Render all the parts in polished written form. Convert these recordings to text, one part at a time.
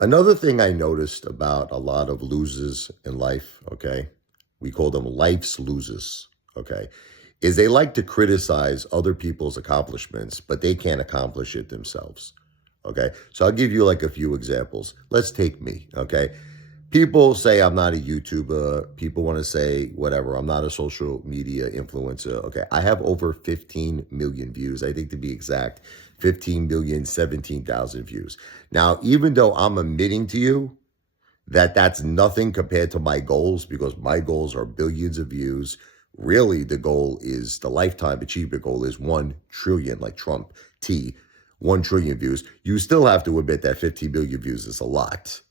Another thing I noticed about a lot of losers in life, okay, we call them life's losers, okay, is they like to criticize other people's accomplishments, but they can't accomplish it themselves, okay? So I'll give you like a few examples. Let's take me, okay? People say I'm not a YouTuber. People want to say whatever. I'm not a social media influencer. Okay. I have over 15 million views. I think to be exact, 15,017,000 views. Now, even though I'm admitting to you that that's nothing compared to my goals, because my goals are billions of views. Really, the goal is the lifetime achievement goal is 1 trillion, like Trump T, 1 trillion views. You still have to admit that 15 million views is a lot.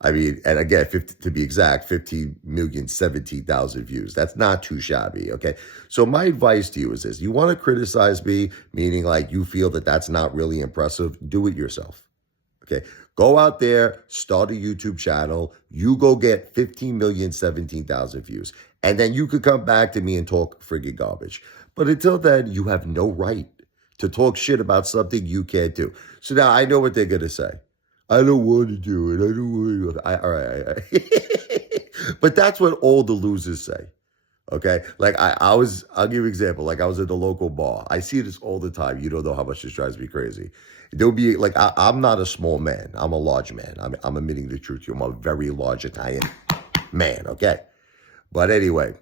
I mean, and again, 50, to be exact, 15,017,000 views. That's not too shabby, okay? So my advice to you is this. You want to criticize me, meaning like you feel that that's not really impressive, do it yourself, okay? Go out there, start a YouTube channel. You go get 15,017,000 views. And then you could come back to me and talk friggin' garbage. But until then, you have no right to talk shit about something you can't do. So now I know what they're going to say. I don't want to do it. I don't want to. All right. But that's what all the losers say. Okay. Like I'll give you an example. Like I was at the local bar. I see this all the time. You don't know how much this drives me crazy. There'll be like, I'm not a small man. I'm a large man. I'm admitting the truth to you. I'm a very large Italian man. Okay. But anyway,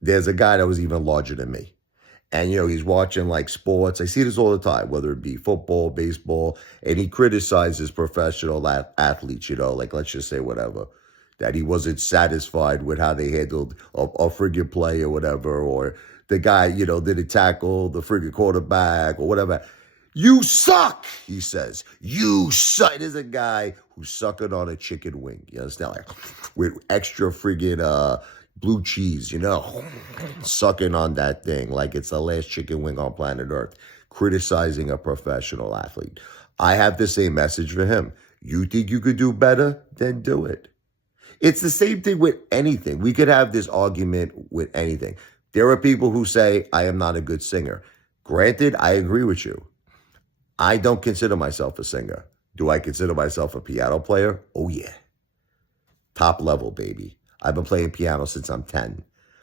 there's a guy that was even larger than me. And, he's watching like sports. I see this all the time, whether it be football, baseball, and he criticizes professional athletes, like let's just say whatever, that he wasn't satisfied with how they handled a friggin' play or whatever, or the guy, didn't tackle the friggin' quarterback or whatever. You suck, he says. You suck. There's a guy who's sucking on a chicken wing, you understand? Like with extra friggin' blue cheese, sucking on that thing like it's the last chicken wing on planet Earth, criticizing a professional athlete. I have the same message for him. You think you could do better? Then do it. It's the same thing with anything. We could have this argument with anything. There are people who say, I am not a good singer. Granted, I agree with you. I don't consider myself a singer. Do I consider myself a piano player? Oh, yeah. Top level, baby. I've been playing piano since I'm 10.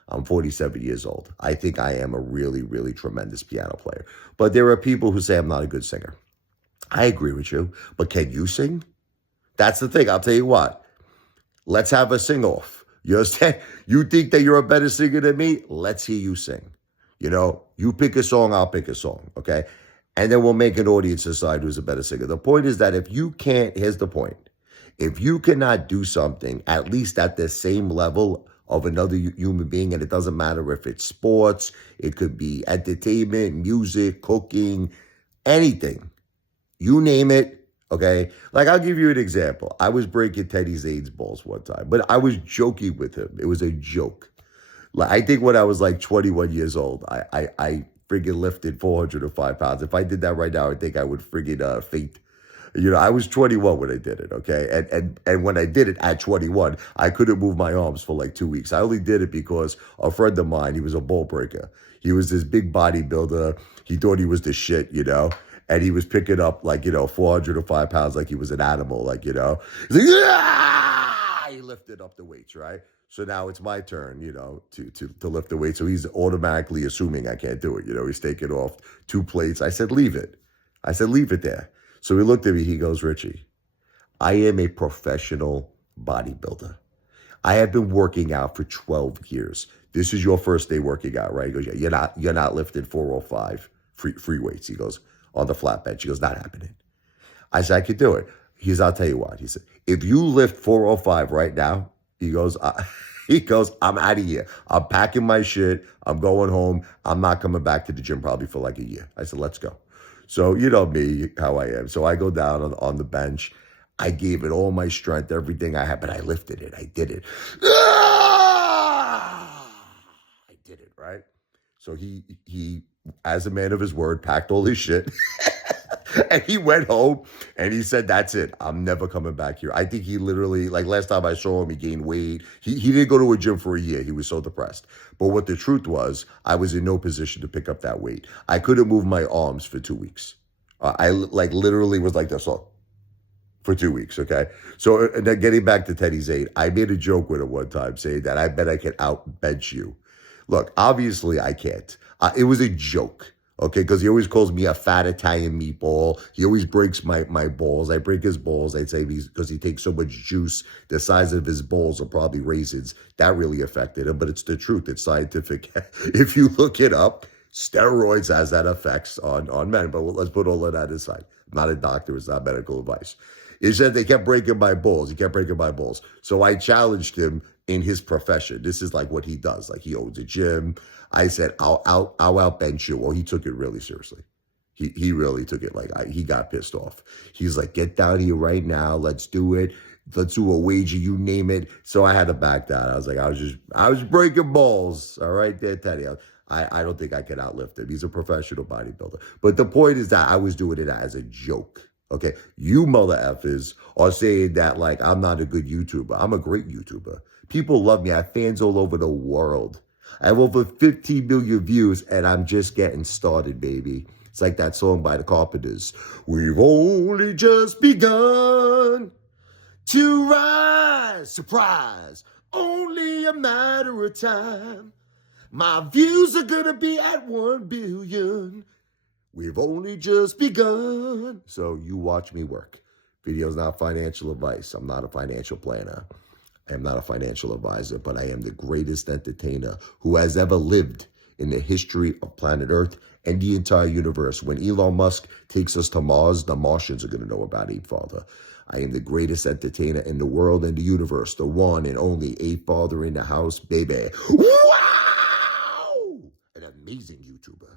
I'm 47 years old. I think I am a really, really tremendous piano player. But there are people who say I'm not a good singer. I agree with you. But can you sing? That's the thing. I'll tell you what. Let's have a sing-off. You understand? You think that you're a better singer than me? Let's hear you sing. You pick a song, I'll pick a song, okay? And then we'll make an audience decide who's a better singer. The point is that if you can't, here's the point. If you cannot do something, at least at the same level of another human being, and it doesn't matter if it's sports, it could be entertainment, music, cooking, anything, you name it, okay? Like I'll give you an example. I was breaking Teddy Zane's balls one time, but I was joking with him. It was a joke. Like I think when I was like 21 years old, I friggin' lifted 405 pounds. If I did that right now, I think I would friggin' faint. I was 21 when I did it, okay? And when I did it at 21, I couldn't move my arms for like 2 weeks. I only did it because a friend of mine, he was a ball breaker. He was this big bodybuilder. He thought he was the shit, and he was picking up like, 405 pounds like he was an animal, like, He's like, ah! He lifted up the weights, right? So now it's my turn, to lift the weight. So he's automatically assuming I can't do it. He's taking off 2 plates. I said, leave it. Leave it there. So he looked at me, he goes, Richie, I am a professional bodybuilder. I have been working out for 12 years. This is your first day working out, right? He goes, yeah, you're not lifting 405 free weights. He goes, on the flat bench. He goes, not happening. I said, I could do it. I'll tell you what. He said, if you lift 405 right now, he goes, I'm out of here. I'm packing my shit. I'm going home. I'm not coming back to the gym probably for like a year. I said, let's go. So you know me, how I am. So I go down on the bench. I gave it all my strength, everything I had, but I lifted it. I did it. Ah! I did it, right? So he, as a man of his word, packed all his shit. And he went home and he said, that's it. I'm never coming back here. I think he literally, like last time I saw him, he gained weight. He didn't go to a gym for a year. He was so depressed. But what the truth was, I was in no position to pick up that weight. I couldn't move my arms for 2 weeks. I like literally was like this. So for 2 weeks, okay? So and then getting back to Teddy Zane, I made a joke with him one time saying that I bet I can outbench you. Look, obviously I can't. It was a joke, okay? Because he always calls me a fat Italian meatball. He always breaks my balls. I break his balls. I'd say because he takes so much juice, the size of his balls are probably raisins. That really affected him, but it's the truth. It's scientific. If you look it up, steroids has that effects on men. But let's put all of that aside. I'm not a doctor. It's not medical advice. He said they kept breaking my balls. He kept breaking my balls. So I challenged him in his profession. This is like what he does. Like he owns a gym. I said, I'll outbench you. Well, he took it really seriously. He really took it he got pissed off. He's like, get down here right now. Let's do it. Let's do a wager. You name it. So I had to back down. I was like, I was breaking balls. All right, there, Teddy. I don't think I can outlift him. He's a professional bodybuilder. But the point is that I was doing it as a joke. Okay, you mother effers are saying that like I'm not a good YouTuber. I'm a great YouTuber. People love me. I have fans all over the world. I have over 15 million views, and I'm just getting started, baby. It's like that song by the Carpenters. We've only just begun to rise. Surprise, only a matter of time. My views are gonna be at 1 billion. We've only just begun. So you watch me work. Video's not financial advice. I'm not a financial planner. I am not a financial advisor, but I am the greatest entertainer who has ever lived in the history of planet Earth and the entire universe. When Elon Musk takes us to Mars, the Martians are going to know about Ape Father. I am the greatest entertainer in the world and the universe, the one and only Ape Father in the house, baby. Wow! An amazing YouTuber.